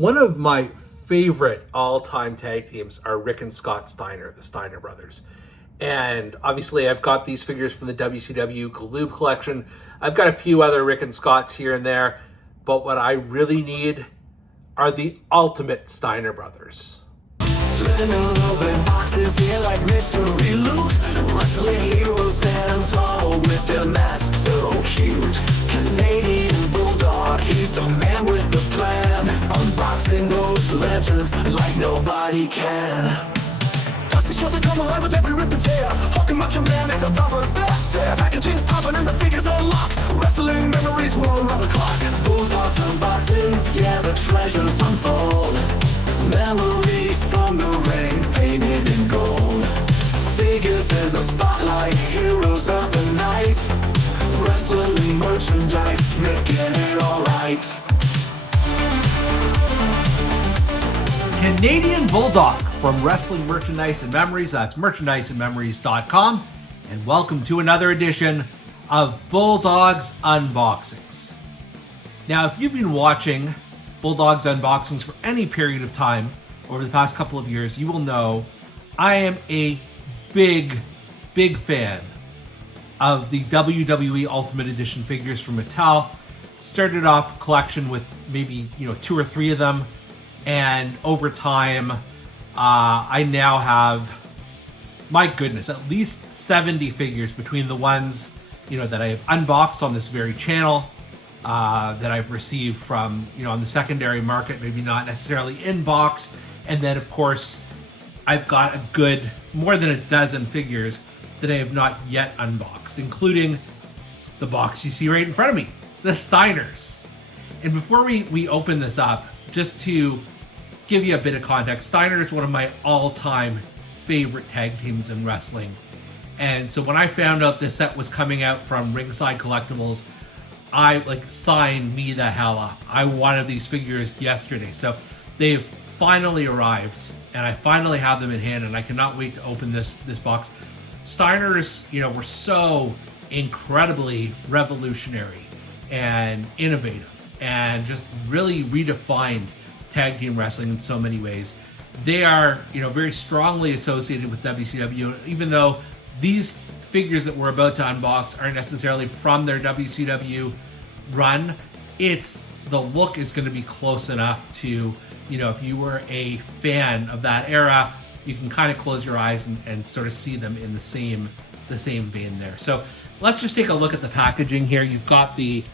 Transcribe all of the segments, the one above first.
One of my favorite all-time tag teams are Rick and Scott Steiner, the Steiner brothers. And obviously I've got these figures from the WCW Galoob collection. I've got a few other Rick and Scotts here and there, but what I really need are the ultimate Steiner brothers. Boxes here like mystery loot. Wrestling heroes stand tall with their masks so cute. Canadian Bulldog, he's the man with the plan. Unboxing those legends like nobody can. Dusty shows that come alive with every rip and tear. Hulk and Macho Man is a top of that. Packaging's popping and the figures unlock. Wrestling memories roll around the clock. Bulldogs unboxings, yeah, the treasures unfold. Memories from the ring, painted in gold. Figures in the spotlight, heroes of the night. Wrestling merchandise, making it alright. Canadian Bulldog from Wrestling Merchandise and Memories. That's merchandiseandmemories.com. And welcome to another edition of Bulldog's Unboxings. Now, if you've been watching Bulldog's Unboxings for any period of time over the past couple of years, you will know I am a big fan of the WWE Ultimate Edition figures from Mattel. Started off a collection with maybe 2 or 3 of them, and over time I now have, my goodness, at least 70 figures between the ones that I have unboxed on this very channel, that I've received from on the secondary market, maybe not necessarily in box, and then of course I've got a good more than a dozen figures that I have not yet unboxed, including the box you see right in front of me, the Steiners. And before we open this up, just to give you a bit of context, Steiner is one of my all-time favorite tag teams in wrestling. And so when I found out this set was coming out from Ringside Collectibles, I signed me the hell up. I wanted these figures yesterday. So they've finally arrived, and I finally have them in hand, and I cannot wait to open this box. Steiners, were so incredibly revolutionary and innovative, and just really redefined tag team wrestling in so many ways. They are, very strongly associated with WCW, even though these figures that we're about to unbox aren't necessarily from their WCW run. The look is going to be close enough to, if you were a fan of that era, you can kind of close your eyes and sort of see them in the same vein there. So let's just take a look at the packaging here. You've got the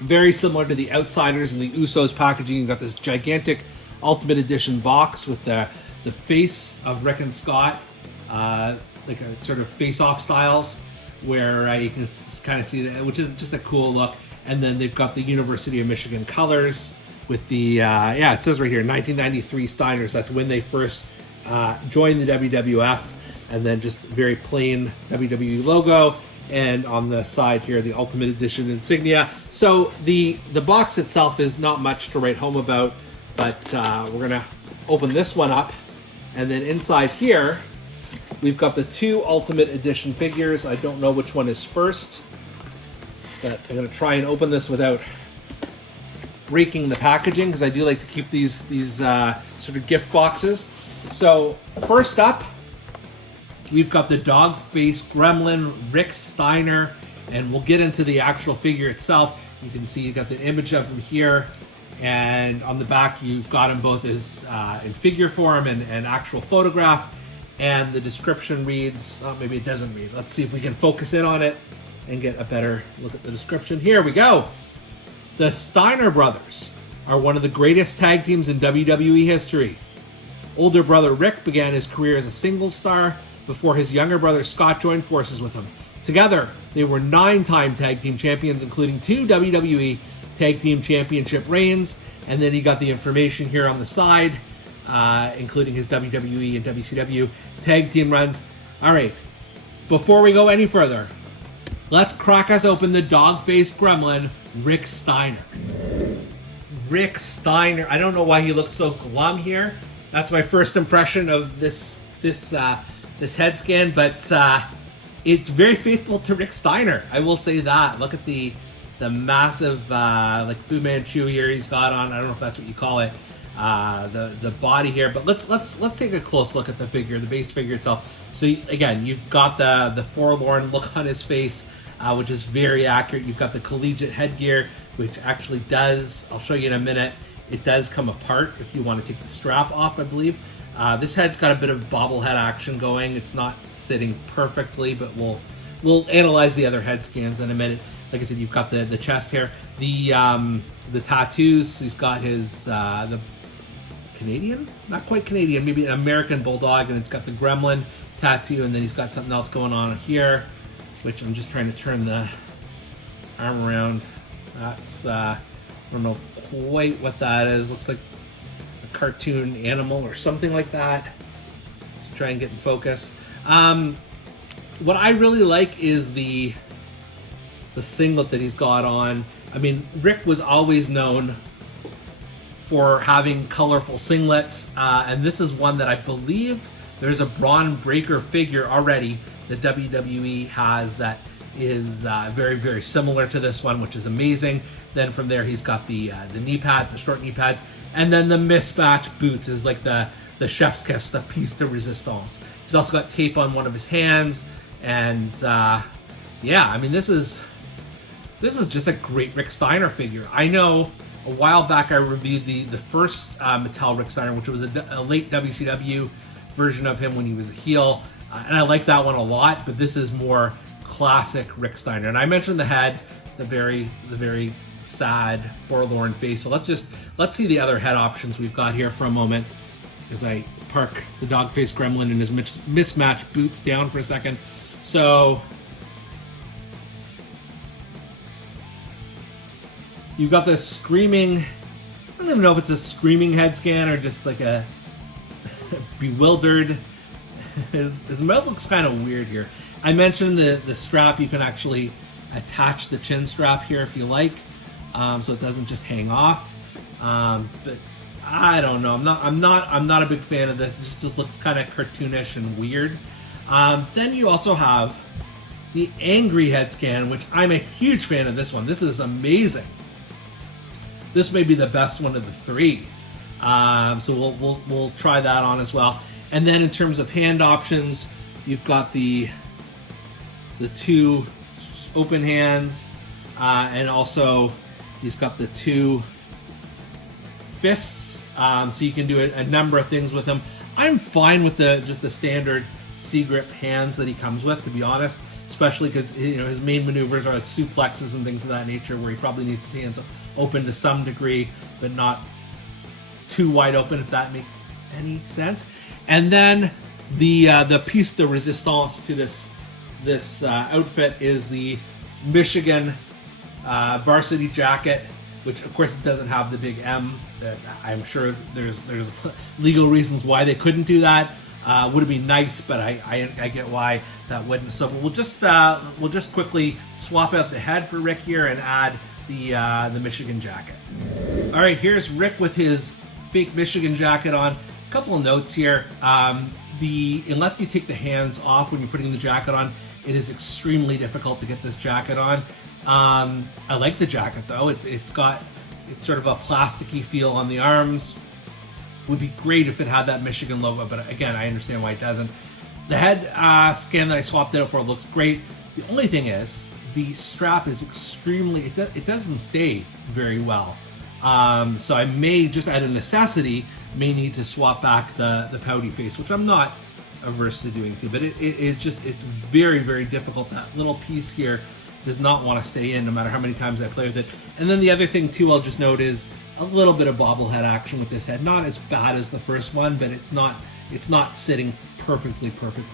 very similar to the Outsiders and the Usos packaging. You've got this gigantic Ultimate Edition box with the face of Rick and Scott, like a sort of face-off styles, where you can kind of see that, which is just a cool look. And then they've got the University of Michigan colors with the it says right here 1993 Steiners. That's when they first joined the WWF, and then just very plain WWE logo. And on the side here, the Ultimate Edition insignia. So the box itself is not much to write home about, but we're gonna open this one up, and then inside here we've got the 2 Ultimate Edition figures. I don't know which one is first, but I'm gonna try and open this without breaking the packaging, because I do like to keep these sort of gift boxes. So first up, we've got the dog-faced gremlin, Rick Steiner, and we'll get into the actual figure itself. You can see you've got the image of him here, and on the back you've got him both as in figure form and actual photograph, and the description reads, maybe it doesn't read. Let's see if we can focus in on it and get a better look at the description. Here we go. The Steiner brothers are one of the greatest tag teams in WWE history. Older brother Rick began his career as a singles star before his younger brother Scott joined forces with him. Together, they were 9-time tag team champions, including 2 WWE Tag Team Championship reigns. And then you got the information here on the side, including his WWE and WCW tag team runs. All right, before we go any further, let's crack us open the dog-faced gremlin, Rick Steiner. Rick Steiner. I don't know why he looks so glum here. That's my first impression of this head scan, but it's very faithful to Rick Steiner. I will say that. Look at the the massive like Fu Manchu here he's got on. I don't know if that's what you call it. The body here, but let's take a close look at the figure, the base figure itself. So again, you've got the forlorn look on his face, which is very accurate. You've got the collegiate headgear, which actually does, I'll show you in a minute, it does come apart if you want to take the strap off, I believe. This head's got a bit of bobblehead action going. It's not sitting perfectly, but we'll analyze the other head scans in a minute. Like I said, you've got the chest hair, the tattoos. He's got his the Canadian, not quite Canadian, maybe an American Bulldog, and it's got the Gremlin tattoo, and then he's got something else going on here, which I'm just trying to turn the arm around. That's I don't know quite what that is. Looks like a cartoon animal or something like that. Let's try and get in focus. What I really like is the singlet that he's got on. I mean, Rick was always known for having colorful singlets, and this is one that I believe there's a Braun Breaker figure already that WWE has that is very, very similar to this one, which is amazing. Then from there, he's got the knee pads, the short knee pads, and then the mismatched boots is like the chef's kiss, the piece de resistance. He's also got tape on one of his hands, and yeah, I mean, this is just a great Rick Steiner figure. I know a while back I reviewed the first Mattel Rick Steiner, which was a late WCW version of him when he was a heel, and I like that one a lot, but this is more classic Rick Steiner. And I mentioned the head, the very sad, forlorn face. So let's see the other head options we've got here for a moment as I park the dog-faced gremlin and his mismatched boots down for a second. So you've got this screaming, I don't even know if it's a screaming head scan or just like a bewildered. His mouth looks kind of weird here. I mentioned the strap. You can actually attach the chin strap here if you like, so it doesn't just hang off. But I don't know. I'm not a big fan of this. It just looks kind of cartoonish and weird. Then you also have the angry head scan, which I'm a huge fan of this one. This is amazing. This may be the best one of the three. So we'll try that on as well. And then in terms of hand options, you've got the two open hands, and also he's got the two fists. So you can do a number of things with them. I'm fine with just the standard C-grip hands that he comes with, to be honest. Especially because his main maneuvers are like suplexes and things of that nature, where he probably needs his hands open to some degree, but not too wide open, if that makes any sense. And then the piece de resistance to this outfit is the Michigan varsity jacket, which of course it doesn't have the big M. I'm sure there's legal reasons why they couldn't do that. Would have been nice, but I get why that wouldn't. So we'll just quickly swap out the head for Rick here and add the Michigan jacket. All right, here's Rick with his fake Michigan jacket on. A couple of notes here. Unless you take the hands off when you're putting the jacket on, it is extremely difficult to get this jacket on. I like the jacket though. It's got sort of a plasticky feel on the arms. Would be great if it had that Michigan logo, but again, I understand why it doesn't. The head scan that I swapped it out for looks great. The only thing is, the strap is extremely, it doesn't stay very well. So I may, just out of necessity, may need to swap back the pouty face, which I'm not averse to doing too, but it's very, very difficult. That little piece here does not want to stay in no matter how many times I play with it. And then the other thing too, I'll just note, is a little bit of bobblehead action with this head. Not as bad as the first one, but it's not sitting perfectly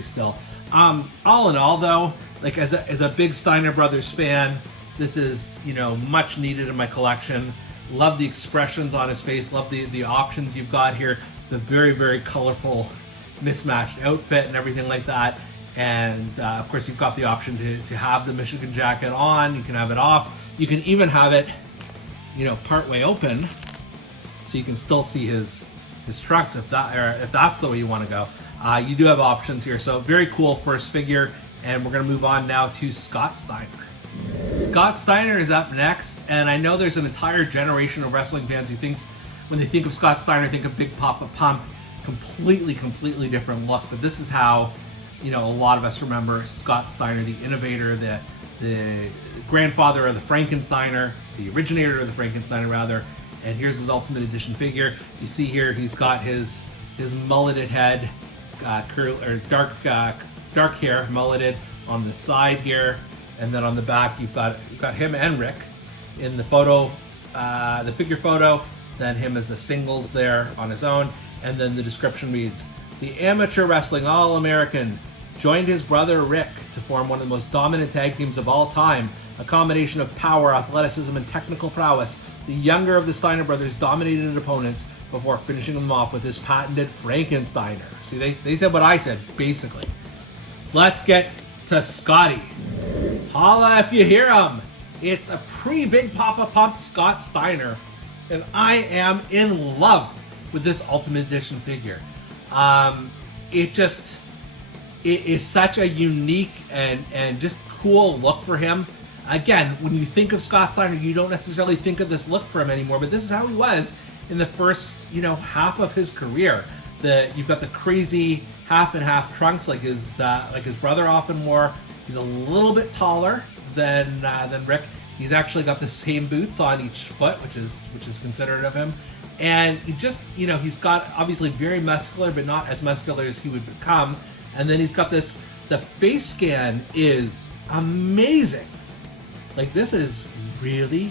still. All in all though, like as a big Steiner Brothers fan, this is, much needed in my collection. Love the expressions on his face, love the options you've got here, the very, very colorful mismatched outfit and everything like that. And of course you've got the option to have the Michigan jacket on, you can have it off, you can even have it part way open, so you can still see his trucks if that's the way you want to go. You do have options here, so very cool first figure, and we're going to move on now to Scott Steiner. Scott Steiner is up next, and I know there's an entire generation of wrestling fans who thinks when they think of Scott Steiner, think of Big Papa Pump. Completely different look, but this is how, a lot of us remember Scott Steiner, the innovator, the grandfather of the Frankensteiner, the originator of the Frankensteiner rather. And here's his Ultimate Edition figure. You see here he's got his mulleted head, dark hair mulleted on the side here, and then on the back you've got him and Rick in the photo, the figure photo. Then him as a singles there on his own, and then the description reads: "The amateur wrestling All-American joined his brother Rick to form one of the most dominant tag teams of all time. A combination of power, athleticism, and technical prowess. The younger of the Steiner brothers dominated opponents before finishing them off with his patented Frankensteiner." See, they said what I said, basically. Let's get to Scotty. Holla if you hear him. It's a pre-Big Papa Pump Scott Steiner, and I am in love with this Ultimate Edition figure. It is such a unique and just cool look for him. Again, when you think of Scott Steiner, you don't necessarily think of this look for him anymore, but this is how he was in the first, half of his career. You've got the crazy half and half trunks like his brother often wore. He's a little bit taller than Rick. He's actually got the same boots on each foot, which is considerate of him. And he's got obviously very muscular, but not as muscular as he would become. And then he's got the face scan is amazing. Like, this is really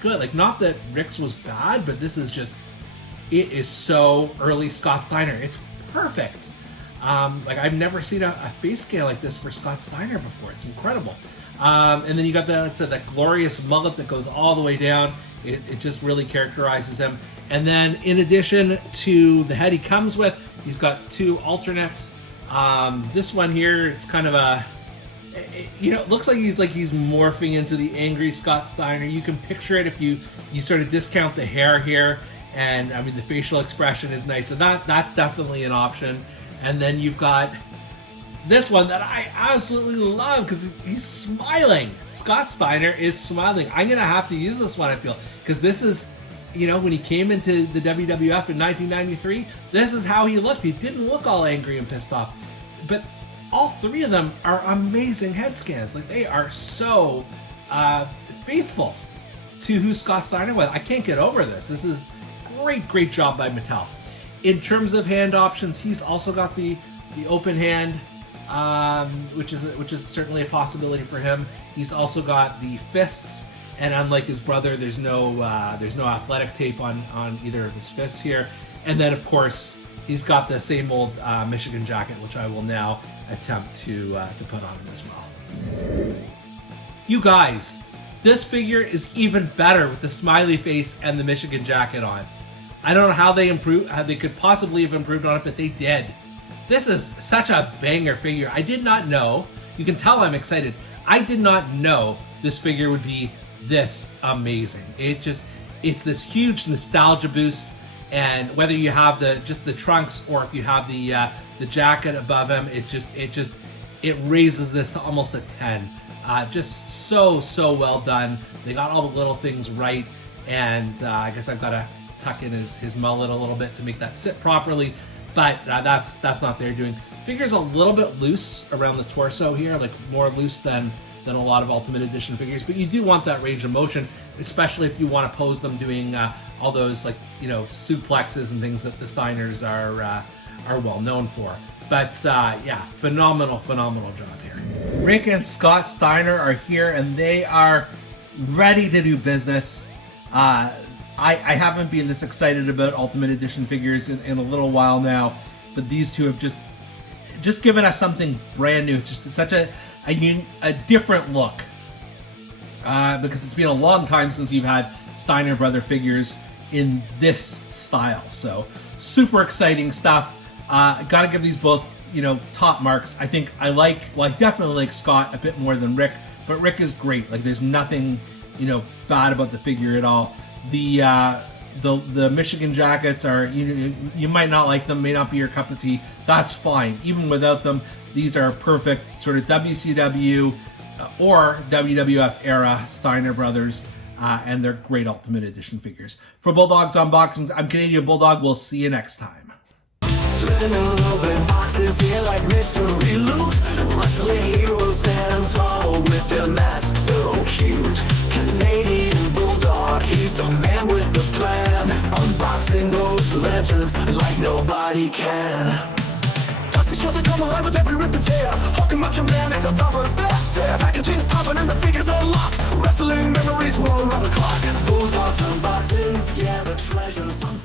good. Like, not that Rick's was bad, but this is just, it is so early Scott Steiner. It's perfect. I've never seen a face scan like this for Scott Steiner before. It's incredible. And then you got that glorious mullet that goes all the way down. It just really characterizes him. And then in addition to the head he comes with, he's got two alternates. This one here, it's kind of it looks like he's morphing into the angry Scott Steiner. You can picture it if you sort of discount the hair here, and I mean the facial expression is nice, so that's definitely an option. And then you've got this one that I absolutely love because he's smiling. Scott Steiner is smiling. I'm gonna have to use this one, I feel, because this is, when he came into the WWF in 1993, this is how he looked. He didn't look all angry and pissed off, but all three of them are amazing head scans. Like, they are so faithful to who Scott Steiner was. I can't get over this. This is great job by Mattel. In terms of hand options, he's also got the open hand, which is certainly a possibility for him. He's also got the fists, and unlike his brother, there's no athletic tape on either of his fists here. And then, of course, he's got the same old Michigan jacket, which I will now attempt to put on him as well. You guys, this figure is even better with the smiley face and the Michigan jacket on. I don't know how they could possibly have improved on it, but they did. This is such a banger figure. I did not know. You can tell I'm excited. I did not know this figure would be this amazing. It's this huge nostalgia boost, and whether you have the trunks or if you have the jacket above him, it raises this to almost a 10. Just so well done. They got all the little things right, and I guess I've got to tuck in his mullet a little bit to make that sit properly, but that's not their doing. Figure's a little bit loose around the torso here, like more loose than a lot of Ultimate Edition figures, but you do want that range of motion, especially if you want to pose them doing all those suplexes and things that the Steiners are well known for. But phenomenal job here. Rick and Scott Steiner are here, and they are ready to do business. I haven't been this excited about Ultimate Edition figures in a little while now, but these two have just given us something brand new. It's just such a different look, because it's been a long time since you've had Steiner brother figures in this style. So super exciting stuff. Gotta give these both top marks. I think I definitely like Scott a bit more than Rick, but Rick is great. Like, there's nothing bad about the figure at all. The Michigan jackets are, you might not like them, may not be your cup of tea. That's fine. Even without them, these are perfect sort of WCW or WWF era Steiner brothers and their great Ultimate Edition figures. For Bulldog's Unboxings, I'm Canadian Bulldog. We'll see you next time. Living in open boxes here like mystery loot. Wrestling heroes stand tall with their masks so cute. Canadian Bulldog, he's the man with the plan. Unboxing those legends like nobody can. Dusty shows that come alive with every rip and tear. Hulk and Macho Man, it's a thumper there. Packaging's popping and the figures unlock. Wrestling memories roll around the clock. Bulldog's unboxings, yeah, the treasures unfold.